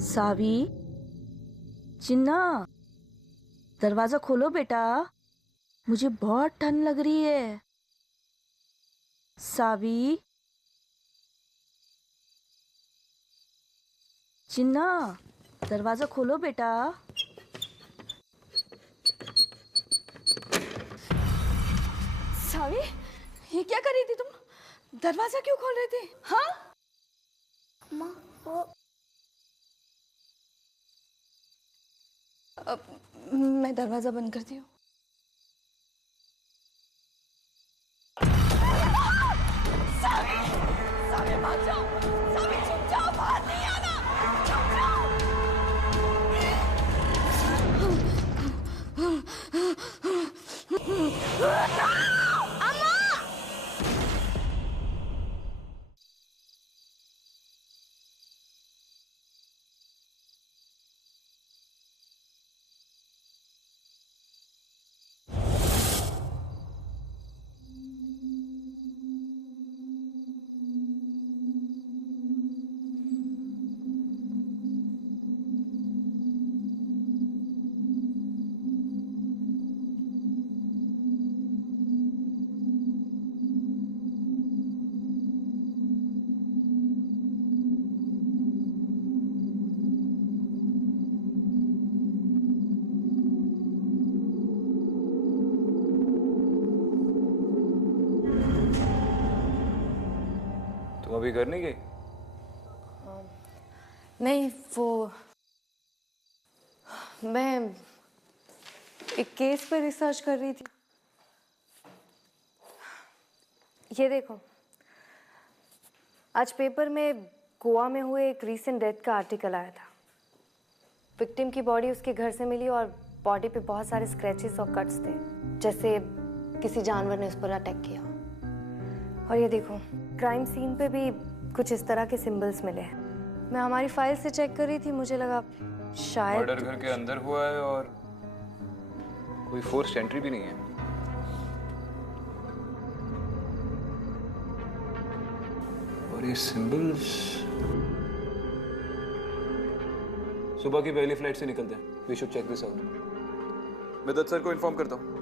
सावी, चिन्ना, दरवाजा खोलो बेटा, मुझे बहुत ठंड लग रही है। सावी, चिन्ना, दरवाजा खोलो बेटा। सावी, ये क्या कर रही थी तुम? दरवाजा क्यों खोल रही थी? हाँ? माँ वो मैं दरवाजा बंद करती हूँ। सावी, सावी भाग जाओ, सावी छुप जाओ, बाहर नहीं आना, छुप जाओ। तुम अभी घर नहीं गई? नहीं, वो मैं एक केस पे रिसर्च कर रही थी। ये देखो, आज पेपर में गोवा में हुए एक रीसेंट डेथ का आर्टिकल आया था। विक्टिम की बॉडी उसके घर से मिली और बॉडी पे बहुत सारे स्क्रैचेस और कट्स थे, जैसे किसी जानवर ने उस पर अटैक किया। और ये देखो, क्राइम सीन पे भी कुछ इस तरह के सिंबल्स मिले हैं। मैं हमारी फाइल से चेक कर रही थी, मुझे लगा शायद मर्डर घर के अंदर हुआ है और कोई फोर्स एंट्री भी नहीं है। और ये सिंबल्स सुबह की पहली फ्लाइट से निकलते हैं। We should check this out. मैं दत्त सर को इन्फॉर्म करता हूँ।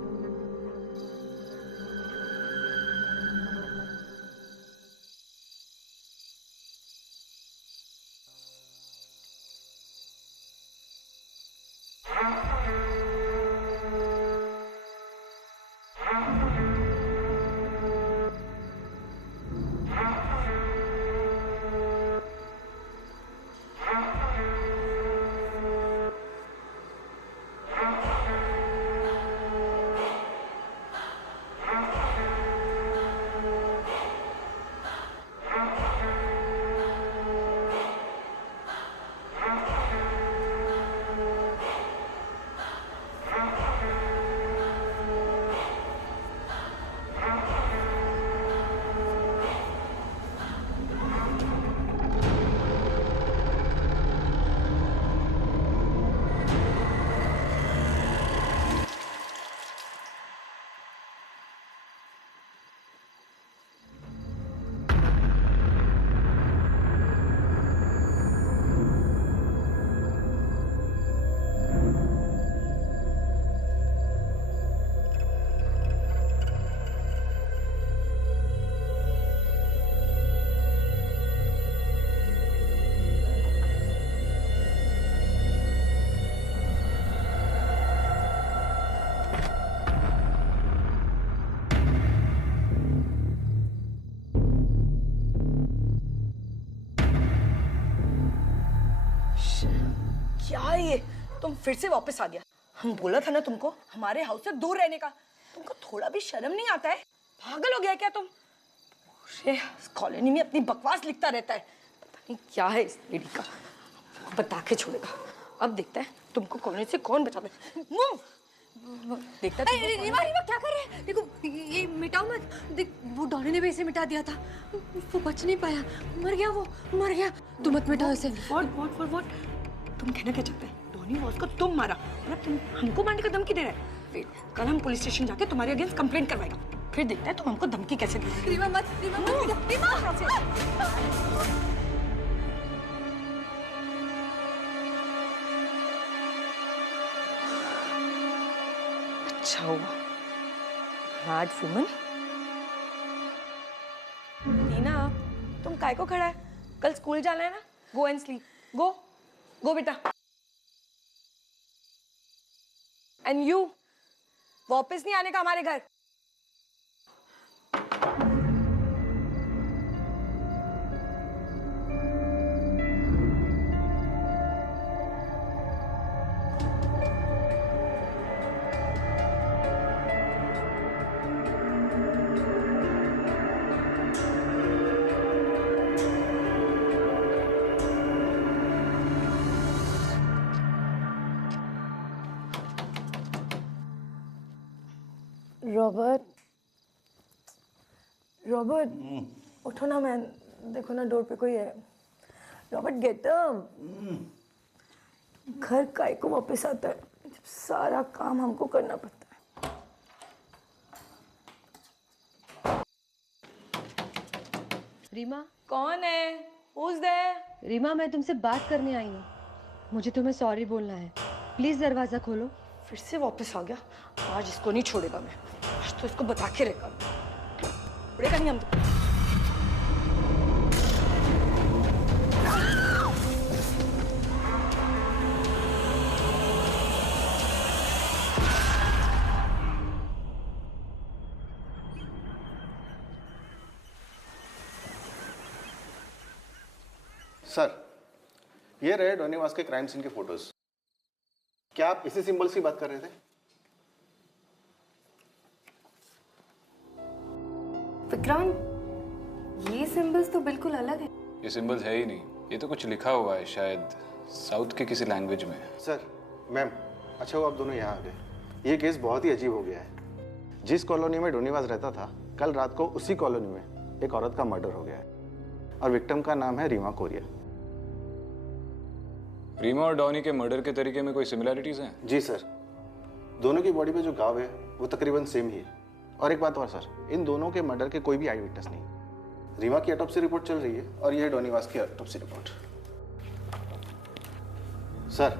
क्या ये, तुम फिर से वापस आ गया? हम बोला था ना तुमको हमारे हाउस से दूर रहने का। तुमको थोड़ा भी शर्म नहीं आता है? पागल हो गया क्या तुम? पूरे कॉलोनी में अपनी बकवास लिखता रहता है। पता नहीं क्या है इस लेडी का, बता के छोड़ेगा। अब देखता है तुमको कॉलोनी से कौन बचाता है। मूव! देखता है रीमा, रीमा क्या कर रहे हैं? देखो, ये मिटाओ मत। देख, वो डॉली ने भी इसे मिटा दिया था, वो बच नहीं पाया, मर गया, वो मर गया। तुम मत मिटाओ इसे। व्हाट? तुम कहना क्या चाहते हैं? धोनी बॉस को तुम मारा, मतलब तुम हमको मारने का धमकी दे रहे हैं? वेट, कल हम पुलिस स्टेशन जाके तुम्हारे अगेंस्ट कंप्लेंट करवाएगा, फिर देखते हैं तुम हमको धमकी कैसे देते हो। रीमा मत, रीमा। अच्छा हुआ। Mad woman. टीना, तुम काय को खड़ा है? कल स्कूल जाना है ना? Go and sleep. गो गो बेटा। एंड यू वापस नहीं आने का हमारे घर। रॉबर्ट, रॉबर्ट, उठो ना मैन। देखो ना डोर पे कोई है। Robert get up. घर काय को वापस आता है जब सारा काम हमको करना पड़ता है। रीमा, कौन है? Who's there? रीमा मैं तुमसे बात करने आई हूँ। मुझे तुम्हें सॉरी बोलना है। प्लीज दरवाजा खोलो। फिर से वापस आ गया। आज इसको नहीं छोड़ेगा मैं। आज तो इसको बता के रहेगा। छोड़ेगा नहीं हम तो। सर, ये रहे डोनीवास के क्राइम सीन के फोटोज। क्या आप इसी सिंबल्स की बात कर रहे थे? विक्रांत, ये सिंबल्स तो बिल्कुल अलग है। ये सिंबल्स है ही नहीं, ये तो कुछ लिखा हुआ है, शायद साउथ के किसी लैंग्वेज में। सर, मैम, अच्छा वो आप दोनों यहाँ आ गए। ये केस बहुत ही अजीब हो गया है। जिस कॉलोनी में डोनीवास रहता था, कल रात को उसी कॉलोनी में एक औरत का मर्डर हो गया है और विक्टिम का नाम है रीमा कोरिया। रीमा और डॉनी के मर्डर के तरीके में कोई सिमिलैरिटीज हैं? जी सर, दोनों की बॉडी पे जो घाव है वो तकरीबन सेम ही है। और एक बात और सर, इन दोनों के मर्डर के कोई भी आई विटनेस नहीं। रीमा की ऑटोप्सी रिपोर्ट चल रही है और ये है डोनीवास की ऑटोप्सी रिपोर्ट। सर,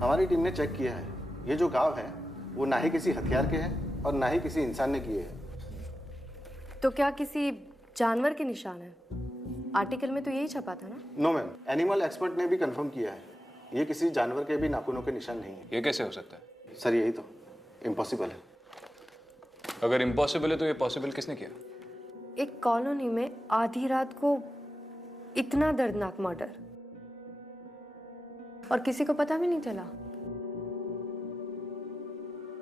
हमारी टीम ने चेक किया है, ये जो घाव है वो ना ही किसी हथियार के हैं और ना ही किसी इंसान ने किए हैं। तो क्या किसी जानवर के निशान है? आर्टिकल में तो यही छपा था ना? नो मैम, एनिमल एक्सपर्ट ने भी कंफर्म किया है, ये किसी जानवर के भी नाखूनों के निशान नहीं है। ये कैसे हो सकता है? सर यही तो इम्पॉसिबल है। अगर इम्पॉसिबल है तो ये पॉसिबल किसने किया? एक कॉलोनी में आधी रात को इतना दर्दनाक मर्डर और किसी को पता भी नहीं चला।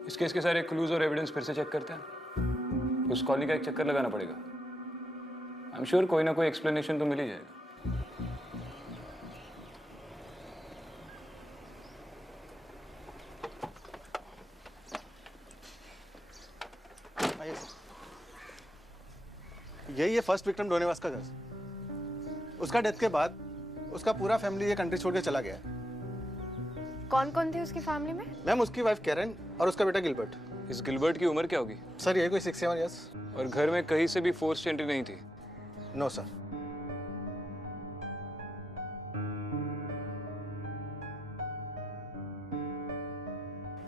इस केस के सारे क्लूज और एविडेंस फिर से चेक करते हैं। उस कॉलोनी का एक चक्कर लगाना पड़ेगा। आई एम श्योर कोई ना कोई एक्सप्लेनेशन तो मिल ही जाएगा। यही है फर्स्ट विक्टिम डोनीवास का घर। उसका डेथ के बाद उसका पूरा फैमिली ये कंट्री छोड़ के चला गया है। कौन कौन थे उसकी फैमिली में? मैम, उसकी वाइफ कैरन और उसका बेटा गिलबर्ट। इस गिलबर्ट की उम्र क्या होगी? सर यही कोई 6-7 इयर्स। और घर में कहीं से भी फोर्स एंट्री नहीं थी? No sir.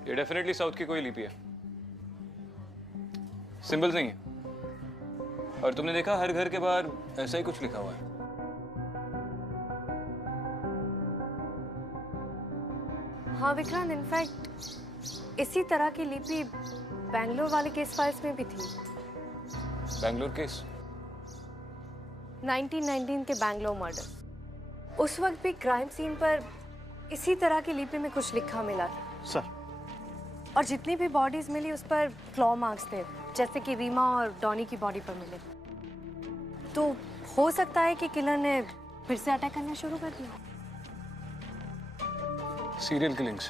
ये डेफिनेटली साउथ की कोई लिपि है, सिंबल्स नहीं है। और तुमने देखा हर घर के बाहर ऐसा ही कुछ लिखा हुआ है। हाँ विक्रांत, इनफैक्ट इसी तरह की लिपि बैंगलोर वाले केस फाइल्स में भी थी। बैंगलोर केस? 1919 के बैंगलोर मर्डर। उस वक्त भी क्राइम सीन पर इसी तरह की लिपि में कुछ लिखा मिला था। सर, और जितनी भी बॉडीज मिली उस पर क्लॉ मार्क्स थे, जैसे कि रीमा और डॉनी की बॉडी पर मिले। तो हो सकता है कि किलर ने फिर से अटैक करना शुरू कर दिया। Serial killings.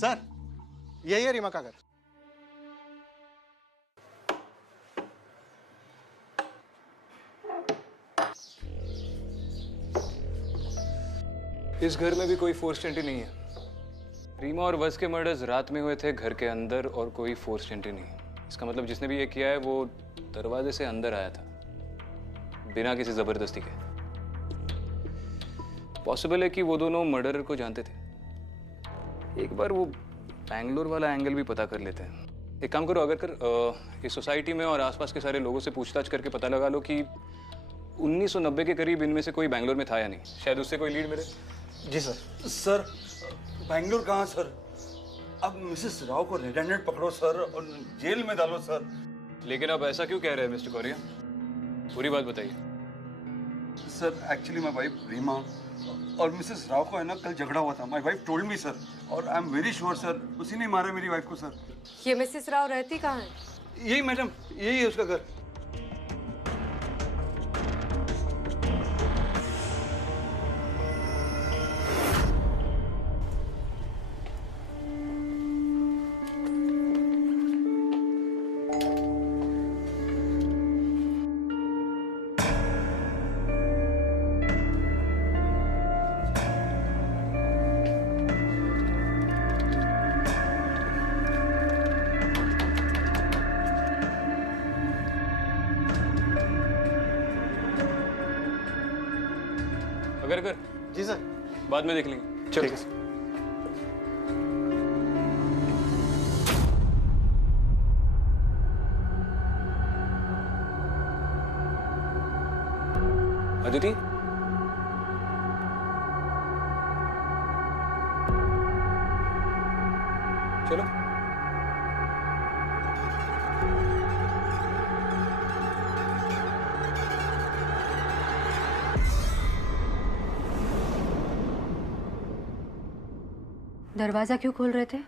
सर यही है रीमा का घर। इस घर में भी कोई फोर्स एंट्री नहीं है। रीमा और वस के मर्डर्स रात में हुए थे घर के अंदर और कोई फोर्स एंट्री नहीं। इसका मतलब जिसने भी ये किया है वो दरवाजे से अंदर आया था बिना किसी जबरदस्ती के। पॉसिबल है कि वो दोनों मर्डरर को जानते थे। एक बार वो बैंगलोर वाला एंगल भी पता कर लेते हैं। एक काम करो, अगर इस सोसाइटी में और आसपास के सारे लोगों से पूछताछ करके पता लगा लो कि 1990 के करीब इनमें से कोई बैंगलोर में था या नहीं, शायद उससे कोई लीड मिले। जी सर। सर बैंगलोर कहाँ सर? अब मिसेस राव को रेड हैंडेड पकड़ो सर और जेल में डालो सर। लेकिन आप ऐसा क्यों कह रहे हैं मिस्टर कोरिया? पूरी बात बताइए। Sir actually my wife Reema और मिसेस राव को है ना कल झगड़ा हुआ था। My wife told me sir, और I am very sure sir उसी ने मारा मेरी वाइफ को सर। ये मिसेस राव रहती कहाँ है? यही मैडम, यही है उसका घर। अगर जी सर। बाद में देख लेंगे। चलो। ठीक है सर। अदिति, चलो। दरवाजा क्यों खोल रहे थे?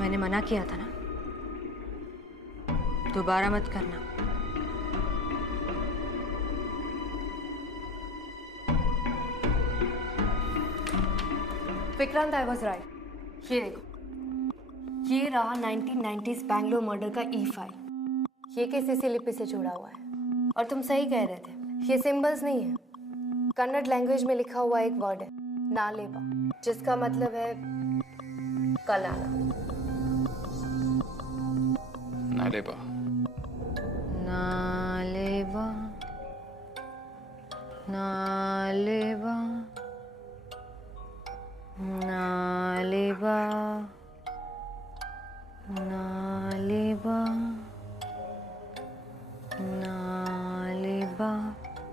मैंने मना किया था ना, दोबारा मत करना। Vikrant, I was right. ये देखो, ये रहा 1990s बैंगलोर मर्डर का ई फाइल। ये केस इसी लिपि से जुड़ा हुआ है। और तुम सही कह रहे थे, ये सिंबल्स नहीं है, कन्नड़ लैंग्वेज में लिखा हुआ एक वर्ड है, नालेबा, जिसका मतलब है कल आना। नालेबा। नालेबा, नालेबा, नालेबा, नालेबा, नालेबा।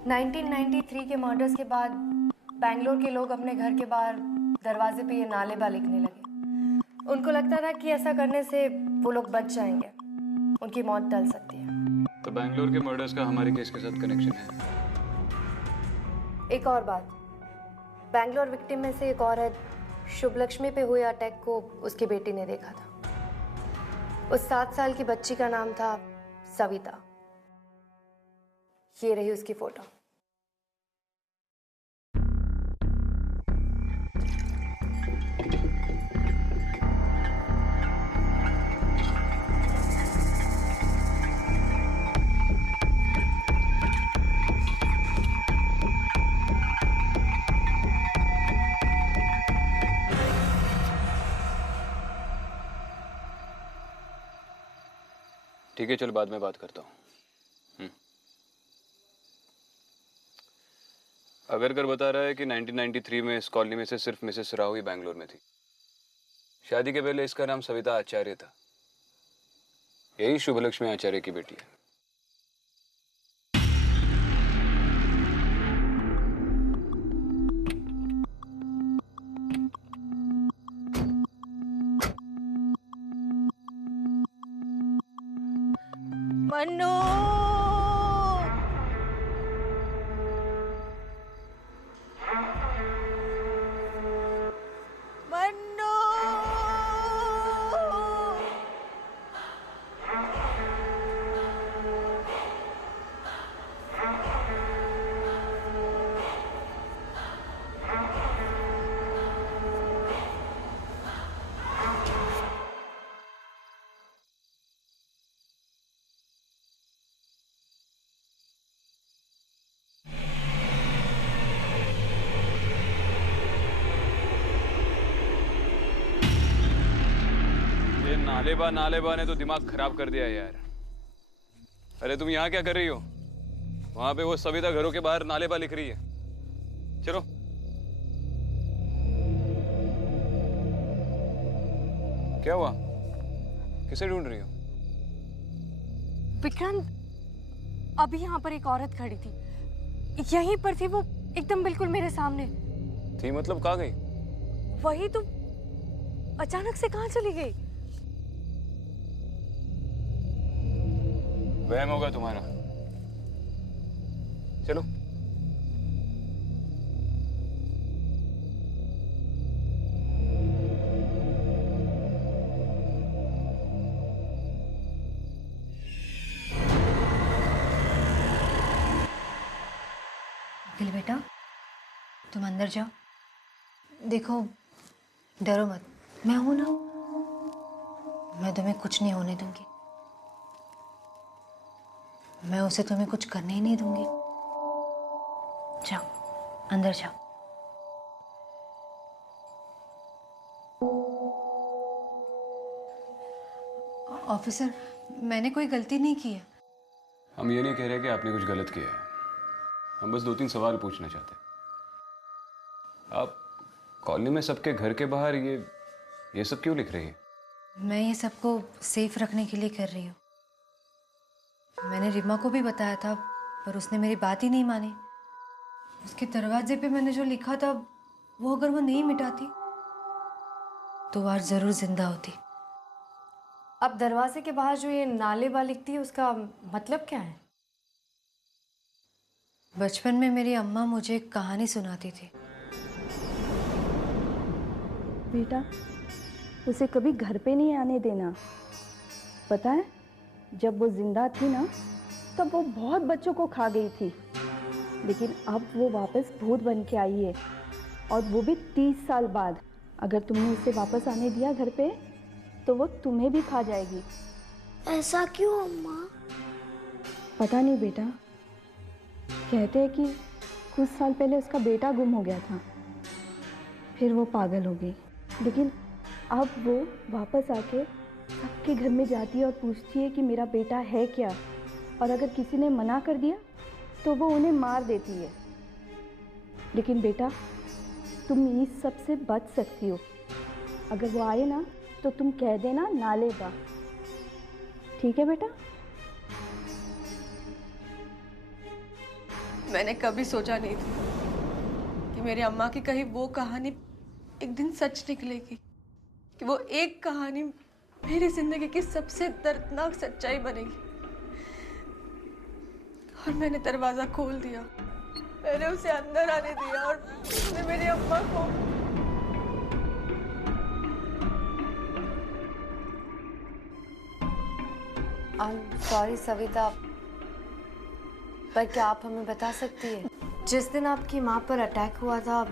1993 के मर्डर्स के बाद बैंगलोर के लोग अपने घर के बाहर दरवाजे पे ये नालेबा लिखने लगे। उनको लगता था कि ऐसा करने से वो लोग बच जाएंगे, उनकी मौत टल सकती है। तो बैंगलोर के मर्डर्स का हमारे केस के साथ कनेक्शन है। एक और बात, बैंगलोर विक्टिम में से एक औरत शुभ लक्ष्मी पे हुए अटैक को उसकी बेटी ने देखा था। उस 7 साल की बच्ची का नाम था सविता। ये रही उसकी फोटो। ठीक है, चल बाद में बात करता हूँ। अगर बता रहा है कि 1993 में इस कॉलोनी में से सिर्फ मिसेस राव ही बैंगलोर में थी। शादी के पहले इसका नाम सविता आचार्य था। यही शुभ लक्ष्मी आचार्य की बेटी है। मन्नू, मन्नू, नालेबा ने तो दिमाग खराब कर दिया यार। अरे तुम यहाँ क्या कर रही हो? वहां पे वो सविता घरों के बाहर नालेबा लिख रही है। चलो। क्या हुआ? किसे ढूंढ रही हो? विक्रांत, अभी यहाँ पर एक औरत खड़ी थी, यहीं पर थी वो, एकदम बिल्कुल मेरे सामने। थी मतलब कहाँ गई? वही तो, अचानक से कहाँ चली गई? वहम होगा तुम्हारा। चलो। अखिल बेटा, तुम अंदर जाओ। देखो, डरो मत, मैं हूं ना। मैं तुम्हें कुछ नहीं होने दूंगी। मैं उसे तुम्हें कुछ करने ही नहीं दूंगी। जाओ, अंदर जाओ। ऑफिसर, मैंने कोई गलती नहीं की है। हम ये नहीं कह रहे कि आपने कुछ गलत किया है। हम बस 2-3 सवाल पूछना चाहते हैं। आप कॉलोनी में सबके घर के बाहर ये सब क्यों लिख रही है? मैं ये सबको सेफ रखने के लिए कर रही हूँ। मैंने रीमा को भी बताया था, पर उसने मेरी बात ही नहीं मानी। उसके दरवाजे पे मैंने जो लिखा था, वो अगर वो नहीं मिटाती तो आज जरूर जिंदा होती। अब दरवाजे के बाहर जो ये नालेबा लिखती है, उसका मतलब क्या है? बचपन में मेरी अम्मा मुझे एक कहानी सुनाती थी। बेटा, उसे कभी घर पे नहीं आने देना। पता है, जब वो जिंदा थी ना, तब वो बहुत बच्चों को खा गई थी, लेकिन अब वो वापस भूत बन के आई है, और वो भी 30 साल बाद। अगर तुमने उसे वापस आने दिया घर पे, तो वो तुम्हें भी खा जाएगी। ऐसा क्यों अम्मा? पता नहीं बेटा, कहते हैं कि कुछ साल पहले उसका बेटा गुम हो गया था, फिर वो पागल हो गई, लेकिन अब वो वापस आके सबके घर में जाती है और पूछती है कि मेरा बेटा है क्या, और अगर किसी ने मना कर दिया तो वो उन्हें मार देती है। लेकिन बेटा, तुम इस सब से बच सकती हो। अगर वो आए ना, तो तुम कह देना नालेबा। ठीक है बेटा? मैंने कभी सोचा नहीं था कि मेरी अम्मा की कही वो कहानी एक दिन सच निकलेगी, कि वो एक कहानी मेरी जिंदगी की सबसे दर्दनाक सच्चाई बनेगी। और मैंने दरवाजा खोल दिया, मैंने उसे अंदर आने दिया, और उसने मेरी अम्मा को। सॉरी सविता, पर क्या आप हमें बता सकती है, जिस दिन आपकी माँ पर अटैक हुआ था,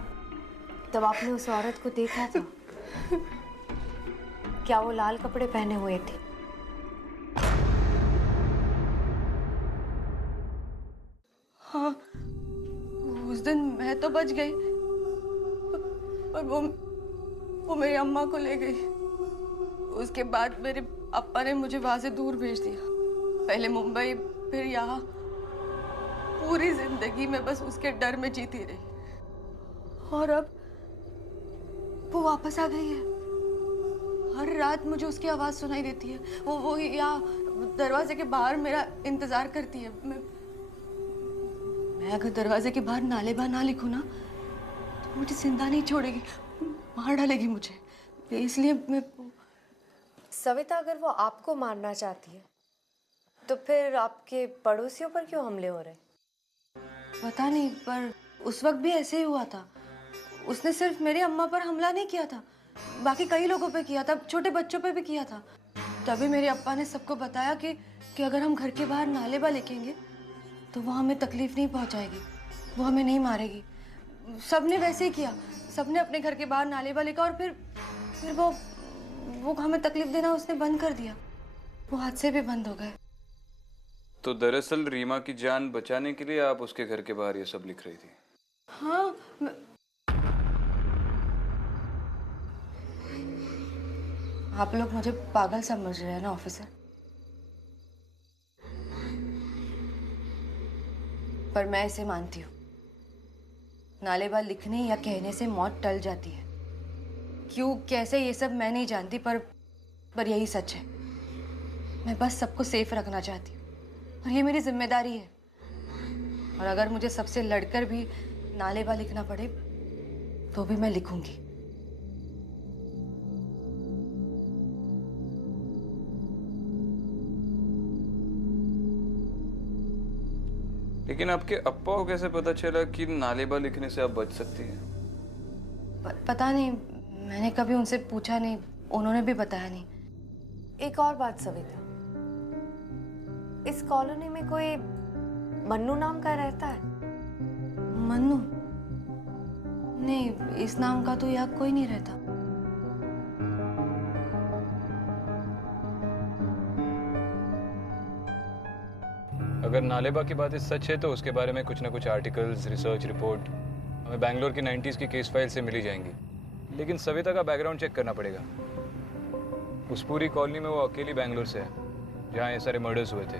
तब आपने उस औरत को देखा था? क्या वो लाल कपड़े पहने हुए थे? हाँ, उस दिन मैं तो बच गई, पर वो मेरी अम्मा को ले गई। उसके बाद मेरे अप्पा ने मुझे वहां से दूर भेज दिया, पहले मुंबई, फिर यहाँ। पूरी जिंदगी में बस उसके डर में जीती रही, और अब वो वापस आ गई है। हर रात मुझे उसकी आवाज सुनाई देती है। वो यहाँ दरवाजे के बाहर मेरा इंतजार करती है। मैं अगर दरवाजे के बाहर नालेबा ना लिखूं ना, तो मुझे जिंदा नहीं छोड़ेगी, मार डालेगी मुझे। इसलिए मैं। सविता, अगर वो आपको मारना चाहती है, तो फिर आपके पड़ोसियों पर क्यों हमले हो रहे? पता नहीं, पर उस वक्त भी ऐसे ही हुआ था। उसने सिर्फ मेरी अम्मा पर हमला नहीं किया था, बाकी कई लोगों पे किया था, छोटे बच्चों पे भी किया था। तभी मेरे अप्पा ने सबको बताया कि अगर हम घर के बाहर नालेबा लिखेंगे तो वो हमें तकलीफ नहीं पहुंचाएगी, वो हमें नहीं मारेगी। सबने वैसे ही किया, सबने अपने घर के बाहर नालेबा लिखा, और फिर वो हमें तकलीफ देना उसने बंद कर दिया। वो हादसे भी बंद हो गए। तो दरअसल रीमा की जान बचाने के लिए आप उसके घर के बाहर ये सब लिख रही थी? हाँ, आप लोग मुझे पागल समझ रहे हैं ना ऑफिसर, पर मैं इसे मानती हूँ। नालेबा लिखने या कहने से मौत टल जाती है। क्यों, कैसे, ये सब मैं नहीं जानती, पर पर यही सच है। मैं बस सबको सेफ रखना चाहती हूँ और ये मेरी जिम्मेदारी है। और अगर मुझे सबसे लड़कर भी नालेबा लिखना पड़े तो भी मैं लिखूंगी। लेकिन आपके अप्पा को कैसे पता चला कि नालेबा लिखने से आप बच सकती हैं? पता नहीं, मैंने कभी उनसे पूछा नहीं, उन्होंने भी बताया नहीं। एक और बात सविता, इस कॉलोनी में कोई मन्नू नाम का रहता है? मन्नू? नहीं, इस नाम का तो यहाँ कोई नहीं रहता। अगर नालेबा की बात सच है तो उसके बारे में कुछ ना कुछ आर्टिकल्स, रिसर्च रिपोर्ट हमें बैंगलोर की 90s की केस फाइल से मिली जाएंगी। लेकिन सविता का बैकग्राउंड चेक करना पड़ेगा। उस पूरी कॉलोनी में वो अकेली बैंगलोर से है जहाँ ये सारे मर्डर्स हुए थे।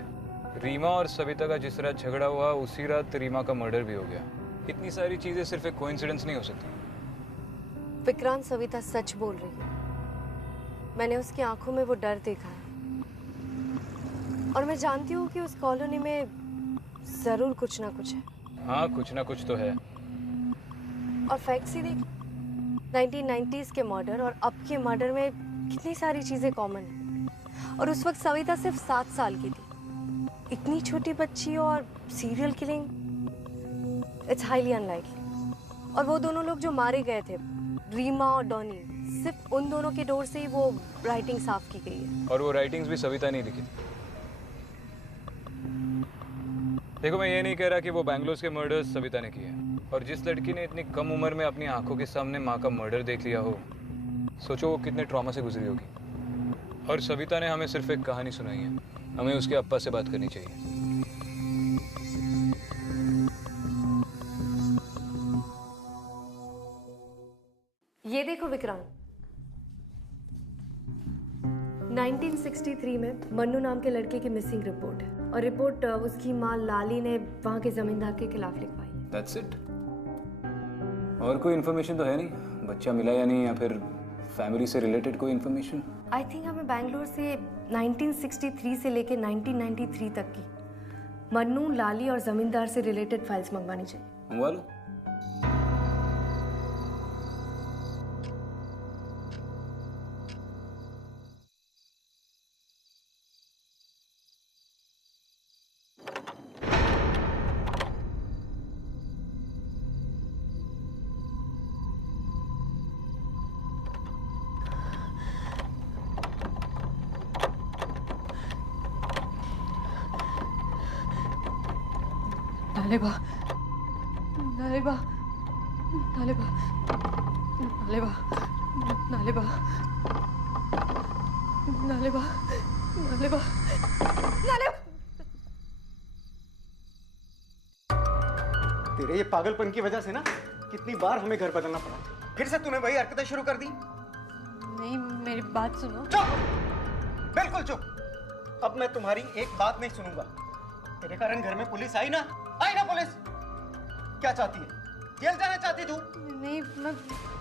रीमा और सविता का जिस रात झगड़ा हुआ उसी रात रीमा का मर्डर भी हो गया। इतनी सारी चीज़ें सिर्फ एक कोइंसिडेंस नहीं हो सकती। विक्रांत, सविता सच बोल रही है। मैंने उसकी आंखों में वो डर देखा है और मैं जानती हूँ कि उस कॉलोनी में जरूर कुछ ना कुछ है। हाँ, कुछ ना कुछ तो है। और फैक्ट्स ही देख, 1990s के मर्डर और अब के मर्डर में कितनी सारी चीजें कॉमन है। और उस वक्त सविता सिर्फ 7 साल की थी। इतनी छोटी बच्ची और serial killing, it's highly unlikely. और वो दोनों लोग जो मारे गए थे, रीमा और डॉनी, सिर्फ उन दोनों के डोर से ही वो राइटिंग साफ की गई है। और वो राइटिंग्स भी सविता नहीं लिखी थी। देखो, मैं ये नहीं कह रहा कि वो बैंगलोर के मर्डर्स सविता ने किए हैं। और जिस लड़की ने इतनी कम उम्र में अपनी आंखों के सामने माँ का मर्डर देख लिया हो, सोचो वो कितने ट्रॉमा से गुजरी होगी। और सविता ने हमें सिर्फ एक कहानी सुनाई है। हमें उसके अप्पा से बात करनी चाहिए। ये देखो विक्रांत, 1963 में मन्नू नाम के लड़के की मिसिंग रिपोर्ट है और रिपोर्ट उसकी माँ लाली ने वहाँ के जमींदार के खिलाफ लिखवाई है। That's it? और कोई इन्फॉर्मेशन तो है नहीं? बच्चा मिला या नहीं, या फिर फैमिली से रिलेटेड कोई इन्फॉर्मेशन? आई थिंक हमें बैंगलोर से 1963 से लेके 1993 तक की मन्नू, लाली और जमींदार से रिलेटेड फाइल्स मंगवानी चाहिए। मंगवा लो। नालेबा, नालेबा, नालेबा, नालेबा, नालेबा, नालेबा, नालेबा, नालेबा। तेरे ये पागलपन की वजह से ना कितनी बार हमें घर बदलना पड़ा। फिर से तूने वही हरकतें शुरू कर दी। नहीं, मेरी बात सुनो। चुप, बिल्कुल चुप। अब मैं तुम्हारी एक बात नहीं सुनूंगा। तेरे कारण घर में पुलिस आई ना पुलिस। क्या चाहती है? जेल जाना चाहती तू? नहीं, मैं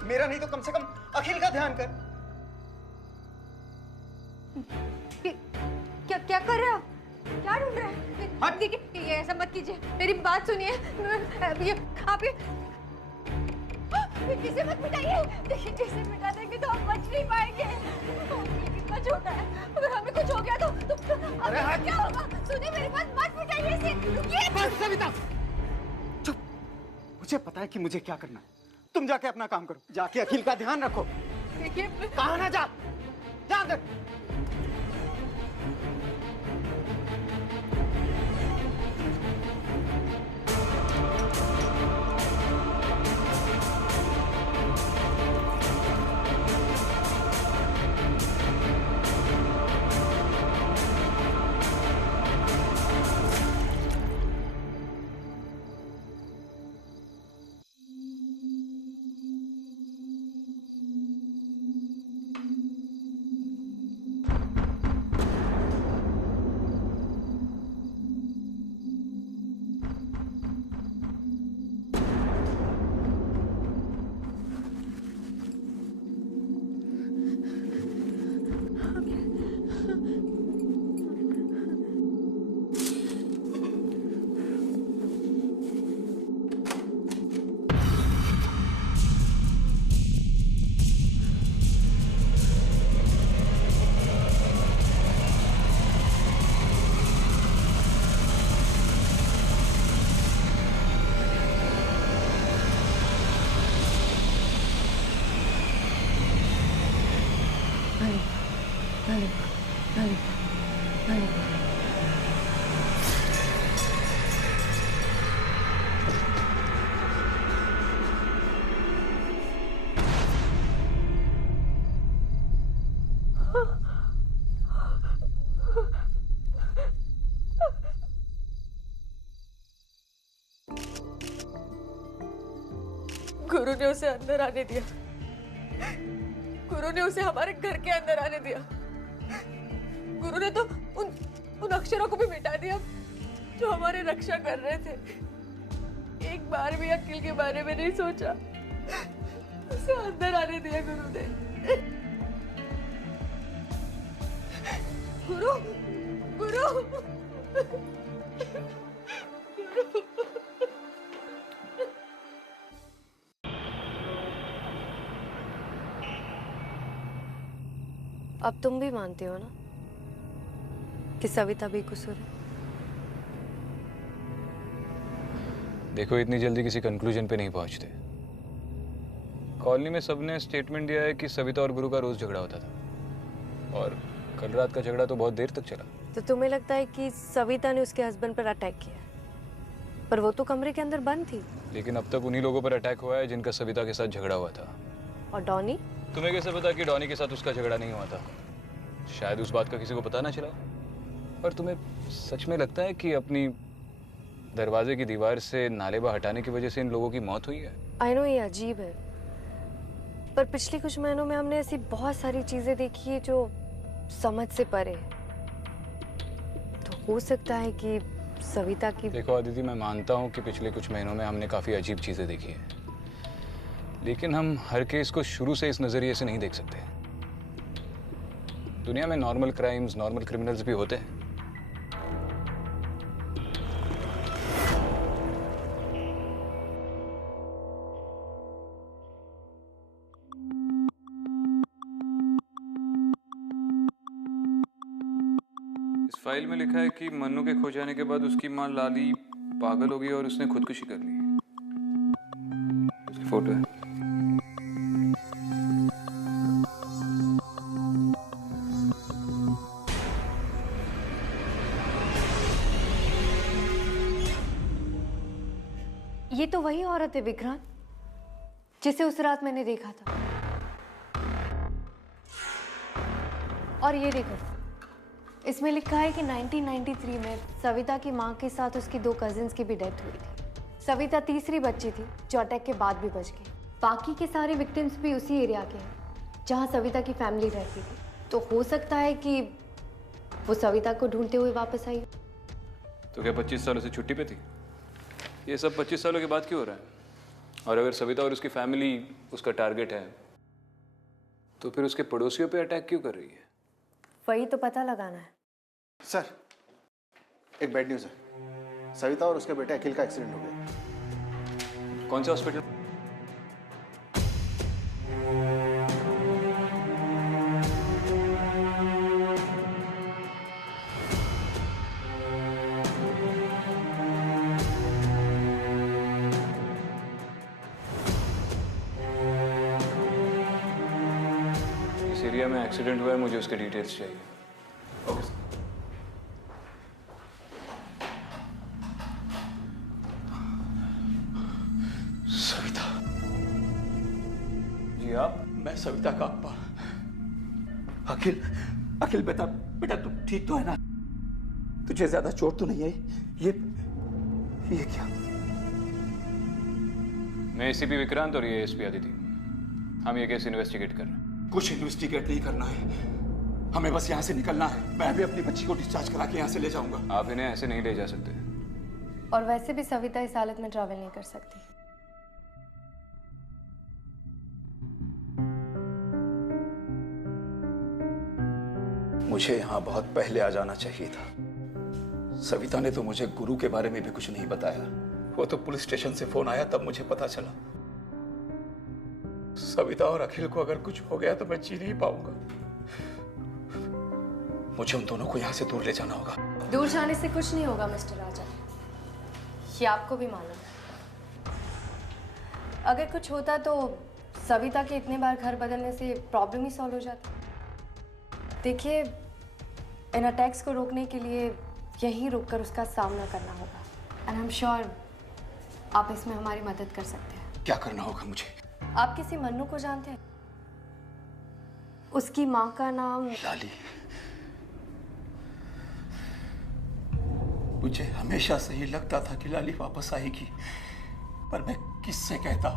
मेरा नहीं तो कम से कम अखिल का ध्यान कर। क्या क्या कर रहे हो? क्या ढूंढ रहे हैं? देखिए, ये ऐसा मत कीजिए, मेरी बात सुनिए। ये आप इसे मत मिटाइए। देखिए, इसे मिटा देंगे तो हम बच नहीं पाएंगे। कितना छोटा है, अगर हमें कुछ हो गया तो अरे हाँ, क्या होगा? सुनिए मेरी बात, मत मिटाइए इसे। रुकिए। बस सविता, चुप। मुझे पता है कि मुझे क्या करना है। तुम जाके अपना काम करो, जाके अखिल का ध्यान रखो। देखिए, कहा ना जा अंदर। गुरु ने उसे अंदर आने दिया। गुरु ने उसे हमारे घर के अंदर आने दिया। गुरु ने तो उन अक्षरों को भी मिटा दिया जो हमारी रक्षा कर रहे थे। एक बार भी अखिल के बारे में नहीं सोचा। उसे अंदर आने दिया गुरु ने। गुरु, गुरु, अब तुम भी मानते हो ना कि सविता बेकसूर है? देखो, इतनी जल्दी किसी कंक्लूजन पे नहीं पहुंचते। कॉलोनी में सबने स्टेटमेंट दिया है कि सविता और गुरु का रोज झगड़ा होता था और कल रात का झगड़ा तो बहुत देर तक चला। तो तुम्हें लगता है कि सविता ने उसके हस्बैंड पर अटैक किया? पर वो तो कमरे के अंदर बंद थी। लेकिन अब तक उन्हीं लोगों पर अटैक हुआ है जिनका सविता के साथ झगड़ा हुआ था। और डॉनी? तुम्हें कैसे पता कि डॉनी के साथ उसका झगड़ा नहीं हुआ था? शायद उस बात का किसी को पता ना चला। और तुम्हें सच में लगता है कि अपनी दरवाजे की दीवार से नालेबा हटाने की वजह से इन लोगों की मौत हुई है? आई नो ये अजीब है, पर पिछले कुछ महीनों में हमने ऐसी बहुत सारी चीजें देखी है जो समझ से परे है। तो हो सकता है कि सविता की... देखो अदिति, मैं मानता हूँ कि पिछले कुछ महीनों में हमने काफी अजीब चीजें देखी हैं, लेकिन हम हर केस को शुरू से इस नजरिए से नहीं देख सकते। दुनिया में नॉर्मल क्राइम्स, नॉर्मल क्रिमिनल्स भी होते हैं। इस फाइल में लिखा है कि मन्नू के खो जाने के बाद उसकी मां लाली पागल हो गई और उसने खुदकुशी कर ली। उसकी फोटो है। ये तो वही औरत है विक्रांत, जिसे उस रात मैंने देखा था। और ये देखो, इसमें लिखा है कि 1993 में सविता की मां के साथ उसकी 2 कजिन्स की भी डेथ हुई थी। सविता तीसरी बच्ची थी जो अटैक के बाद भी बच गई। बाकी के सारे विक्टिम्स भी उसी एरिया के हैं जहां सविता की फैमिली रहती थी। तो हो सकता है कि वो सविता को ढूंढते हुए वापस आई। तो क्या 25 सालों से छुट्टी पे थी? ये सब 25 सालों के बाद क्यों हो रहा है? और अगर सविता और उसकी फैमिली उसका टारगेट है, तो फिर उसके पड़ोसियों पे अटैक क्यों कर रही है? वही तो पता लगाना है। सर, एक बैड न्यूज़ है। सविता और उसके बेटे अखिल का एक्सीडेंट हो गया। कौन से हॉस्पिटल? इस एरिया में एक्सीडेंट हुआ है, मुझे उसके डिटेल्स चाहिए। Okay sir. सविता। जी आप? मैं सविता का अब्बा। अखिल, अखिल बेटा, बेटा तू ठीक तो है ना? तुझे ज्यादा चोट तो नहीं आई? ये क्या? मैं एसीपी विक्रांत और ये एसपी अदिति। हम ये केस इन्वेस्टिगेट कर रहे हैं। कुछ इन्वेस्टिगेट नहीं करना है, हमें बस यहाँ से निकलना है। मैं भी अपनी बच्ची को डिस्चार्ज करा के यहाँ से ले जाऊंगा। आप इन्हें ऐसे नहीं ले जा सकते। और वैसे भी सविता इस हालत में ट्रैवल नहीं कर सकती। मुझे यहाँ बहुत पहले आ जाना चाहिए था। सविता ने तो मुझे गुरु के बारे में भी कुछ नहीं बताया। वो तो पुलिस स्टेशन से फोन आया तब मुझे पता चला। सविता और अखिल को अगर कुछ हो गया तो मैं जी नहीं पाऊंगा। मुझे उन दोनों को यहाँ से दूर ले जाना होगा। दूर जाने से कुछ नहीं होगा मिस्टर राजा, ये आपको भी मालूम है। अगर कुछ होता तो सविता के इतने बार घर बदलने से प्रॉब्लम ही सॉल्व हो जाता। देखिए, इन अटैक्स को रोकने के लिए यहीं रुककर उसका सामना करना होगा। एंड आई एम श्योर आप इसमें हमारी मदद कर सकते हैं। क्या करना होगा मुझे? आप किसी मन्नू को जानते हैं? उसकी माँ का नाम लाली। मुझे हमेशा से ही लगता था कि लाली वापस आएगी, पर मैं किससे कहता?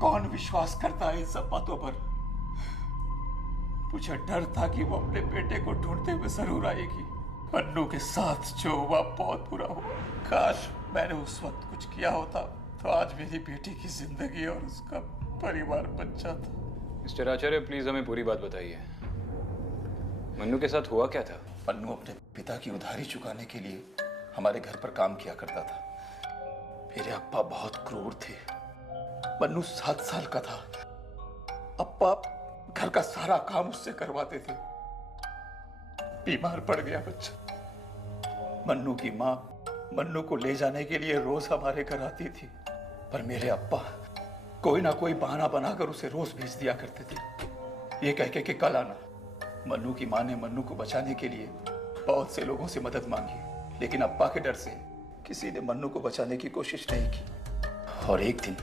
कौन विश्वास करता है इन सब बातों पर? मुझे डर था कि वो अपने बेटे को ढूंढते हुए जरूर आएगी। मन्नू के साथ जो हुआ बहुत बुरा हुआ। काश मैंने उस वक्त कुछ किया होता तो आज मेरी बेटी की जिंदगी और उसका परिवार बच जाता। मिस्टर आचार्य, प्लीज हमें पूरी बात बताइए। मन्नू के साथ हुआ क्या था? मन्नू अपने पिता की उधारी चुकाने के लिए हमारे घर पर काम किया करता था। मेरे अप्पा बहुत क्रूर थे। मन्नू 7 साल का था। अप्पा घर का सारा काम उससे करवाते थे। बीमार पड़ गया बच्चा। मन्नू की माँ मन्नू को ले जाने के लिए रोज हमारे घर आती थी, पर मेरे अप्पा कोई ना कोई बहाना बनाकर उसे रोज भेज दिया करते थे, ये कह के कि कल आना। मन्नू की माँ ने मन्नू को बचाने के लिए बहुत से लोगों से मदद मांगी, लेकिन अप्पा के डर से किसी ने मन्नू को बचाने की कोशिश नहीं की। और एक दिन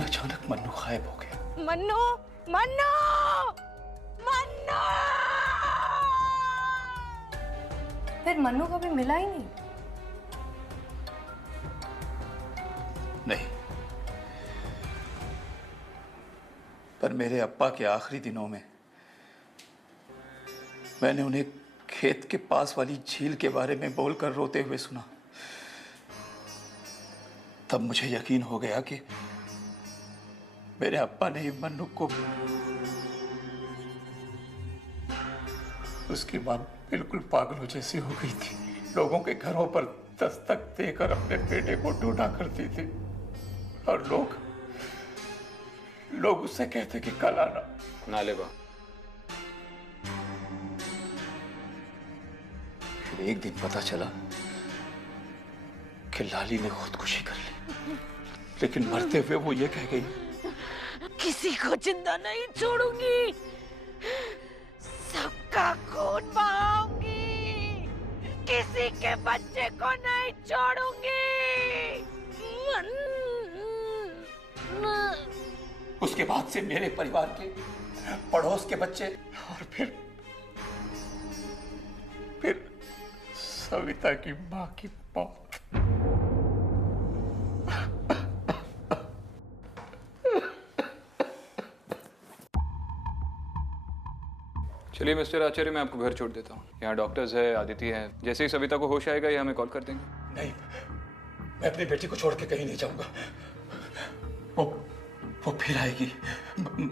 अचानक मन्नू गायब हो गया। मन्नू, मन्नू, मन्नू! फिर मन्नू कभी मिला ही नहीं? नहीं, पर मेरे अप्पा के आखिरी दिनों में मैंने उन्हें खेत के पास वाली झील के बारे में बोलकर रोते हुए सुना। तब मुझे यकीन हो गया कि मेरे अप्पा ने ही मन्नू को। उसकी मां बिल्कुल पागलों जैसी हो गई थी। लोगों के घरों पर दस्तक देकर अपने बेटे को ढूंढा करती थी, और लोग उससे कहते कि कल आना। नालेबा। फिर एक दिन पता चला कि लाली ने खुदकुशी कर ली, लेकिन मरते हुए वो ये कह गई, किसी को जिंदा नहीं छोड़ूंगी, सबका खून बहाऊंगी, किसी के बच्चे को नहीं छोड़ूंगी। उसके बाद से मेरे परिवार के, पड़ोस के बच्चे, और फिर सविता की मां की मौत। चलिए मिस्टर आचार्य, मैं आपको घर छोड़ देता हूँ। यहाँ डॉक्टर्स है, आदिति है। जैसे ही सविता को होश आएगा, ये हमें कॉल कर देंगे। नहीं, मैं अपनी बेटी को छोड़ के कहीं नहीं जाऊंगा। वो फिर आएगी।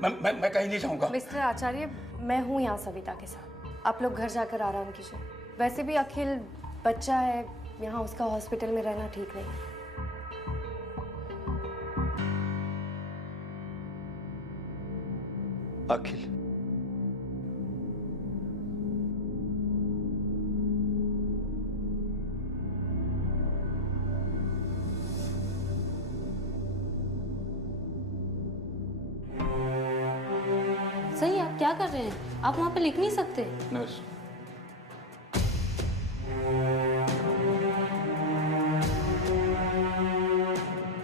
मैं कहीं नहीं जाऊंगा। मिस्टर आचार्य, मैं हूँ यहाँ सविता के साथ। आप लोग घर जाकर आराम कीजिए। वैसे भी अखिल बच्चा है, यहाँ उसका हॉस्पिटल में रहना ठीक नहीं। अखिल, सही, आप क्या कर रहे हैं? आप वहाँ पे लिख नहीं सकते? नर्स,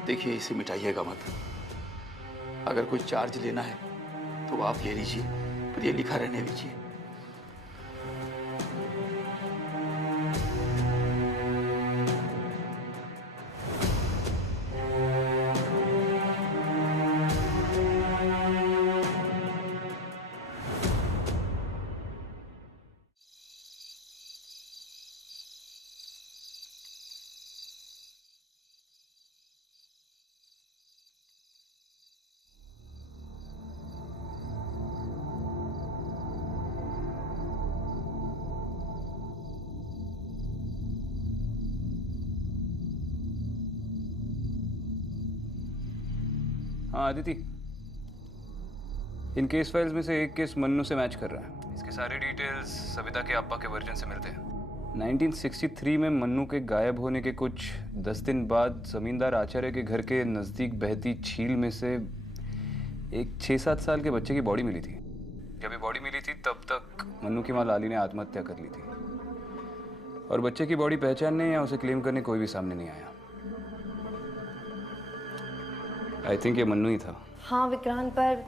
देखिए, इसे मिटाइएगा मत। अगर कोई चार्ज लेना है तो आप ले लीजिए, पर ये लिखा रहने दीजिए। हाँ आदिति, इन केस फाइल्स में से एक केस मन्नू से मैच कर रहा है। इसके सारे डिटेल्स सविता के अप्पा के वर्जन से मिलते हैं। 1963 में मन्नू के गायब होने के कुछ 10 दिन बाद जमींदार आचार्य के घर के नज़दीक बहती झील में से एक 6-7 साल के बच्चे की बॉडी मिली थी। जब ये बॉडी मिली थी तब तक मन्नू की माँ लाली ने आत्महत्या कर ली थी, और बच्चे की बॉडी पहचानने या उसे क्लेम करने कोई भी सामने नहीं आया। आई थिंक ये मन्नू ही था। हाँ विक्रांत, पर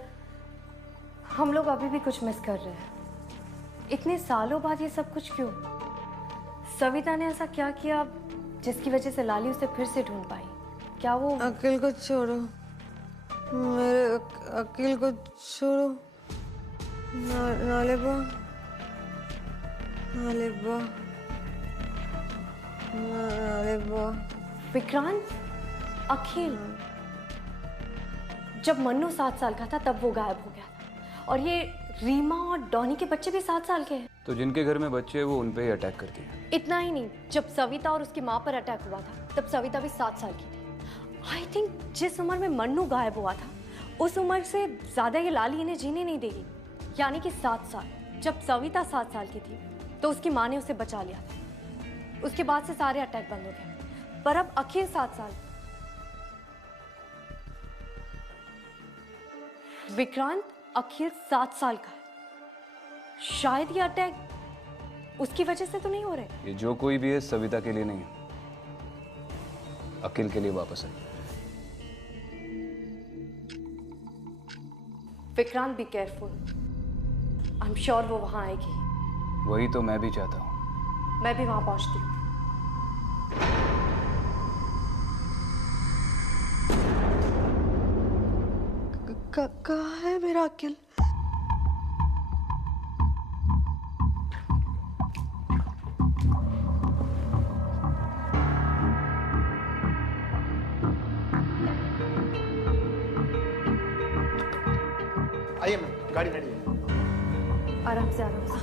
हम लोग अभी भी कुछ मिस कर रहे हैं। इतने सालों बाद ये सब कुछ क्यों? सविता ने ऐसा क्या किया जिसकी वजह से लाली उसे फिर से ढूंढ पाई? क्या वो अकील को छोड़ो, मेरे अकील को छोड़ो। नालेबा, नालेबा, नालेबा। विक्रांत, अखिल, जब मन्नू 7 साल का था तब वो गायब हो गया था, और ये रीमा और डॉनी के बच्चे भी 7 साल के हैं। तो जिनके घर में बच्चे हैं वो उन पे ही अटैक करती है। इतना ही नहीं, जब सविता और उसकी माँ पर अटैक हुआ था तब सविता भी 7 साल की थी। आई थिंक जिस उम्र में मन्नू गायब हुआ था उस उम्र से ज्यादा ये लाली इन्हें जीने नहीं देगी, यानी कि 7 साल। जब सविता 7 साल की थी तो उसकी माँ ने उसे बचा लिया था, उसके बाद से सारे अटैक बंद हो गए। पर अब अखिल 7 साल। विक्रांत, अखिल 7 साल का है, शायद ये अटैक उसकी वजह से तो नहीं हो रहे। ये जो कोई भी है सविता के लिए नहीं, अखिल के लिए वापस आई। Vikrant, be careful. I am sure वो वहां आएगी। वही तो मैं भी चाहता हूँ। मैं भी वहां पहुंचती हूँ। कहाँ है मेरा अकील? आइए मैम, गाड़ी रेडी है। आराम से, आराम से।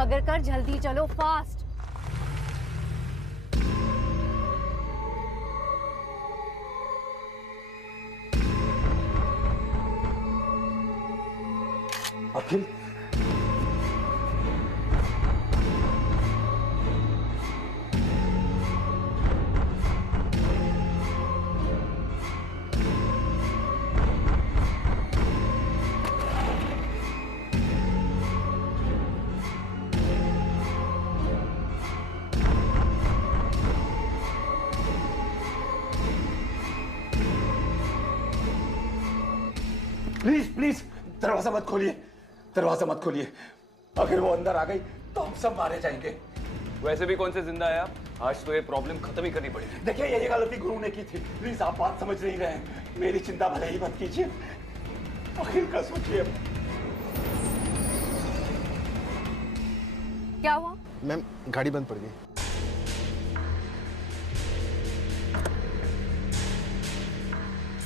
अगर कर जल्दी चलो, फास्ट। अखिल, प्लीज प्लीज दरवाजा मत खोलिए, दरवाजा मत खोलिए। अगर वो अंदर आ गई तो हम सब मारे जाएंगे। वैसे भी कौन से जिंदा है आप? आज तो ये प्रॉब्लम खत्म ही करनी पड़ेगी। देखिए, ये गलती गुरु ने की थी, प्लीज आप बात समझ नहीं रहे हैं। मेरी चिंता भले ही मत कीजिए, अखिल का सोचिए। क्या हुआ? मैम, गाड़ी बंद पड़ गई।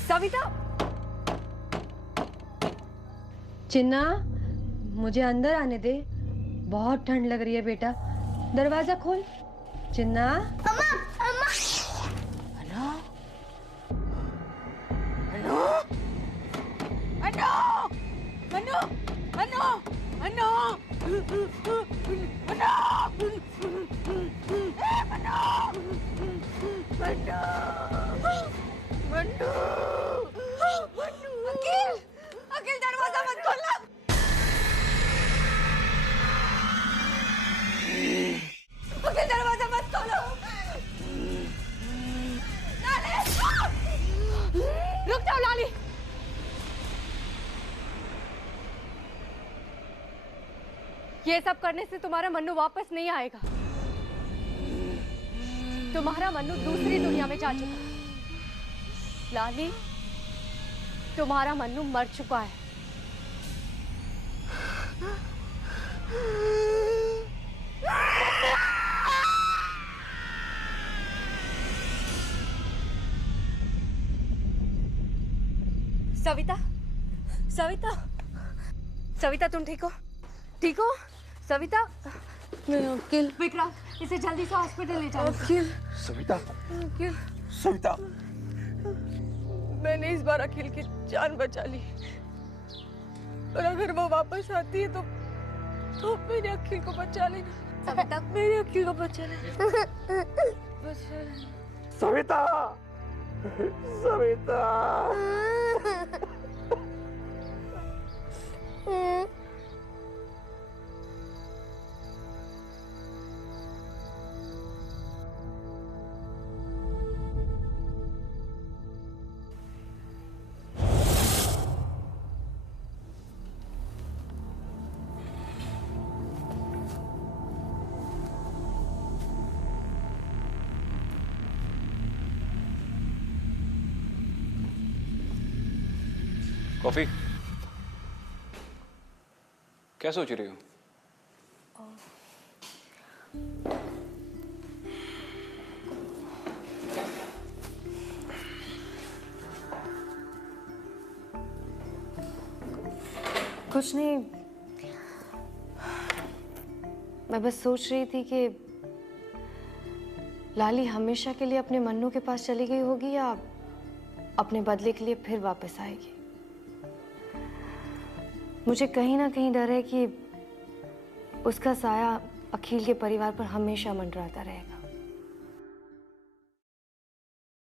सविता, चिन्ना, मुझे अंदर आने दे, बहुत ठंड लग रही है बेटा। दरवाजा खोल। चिन्ना। अम्मा, अम्मा। अनु, अनु, अनु, अनु, अनु, अनु, अकील, अकील दरवाजा मत खोलना। अकील दरवाजा मत खोलो। लाली, रुक जाओ लाली। ये सब करने से तुम्हारा मन्नू वापस नहीं आएगा। तुम्हारा मन्नू दूसरी दुनिया में जा चुका है। लाली, तुम्हारा मन्नू मर चुका है। सविता, सविता, सविता तुम ठीक हो? ठीक हो सविता? नहीं अंकिल। विक्रम, इसे जल्दी से हॉस्पिटल ले जाओ। अंकिल। सविता, अंकिल। सविता, मैंने इस बार अखिल की जान बचा ली, और अगर वो वापस आती है तो मेरे अखिल को बचा लेना। सविता, मेरे अखिल को बचा लेना। सविता, सविता। कॉफी? क्या सोच रही हो? कुछ नहीं, मैं बस सोच रही थी कि लाली हमेशा के लिए अपने मन्नू के पास चली गई होगी या अपने बदले के लिए फिर वापस आएगी। मुझे कहीं ना कहीं डर है कि उसका साया अखिल के परिवार पर हमेशा मंडराता रहेगा।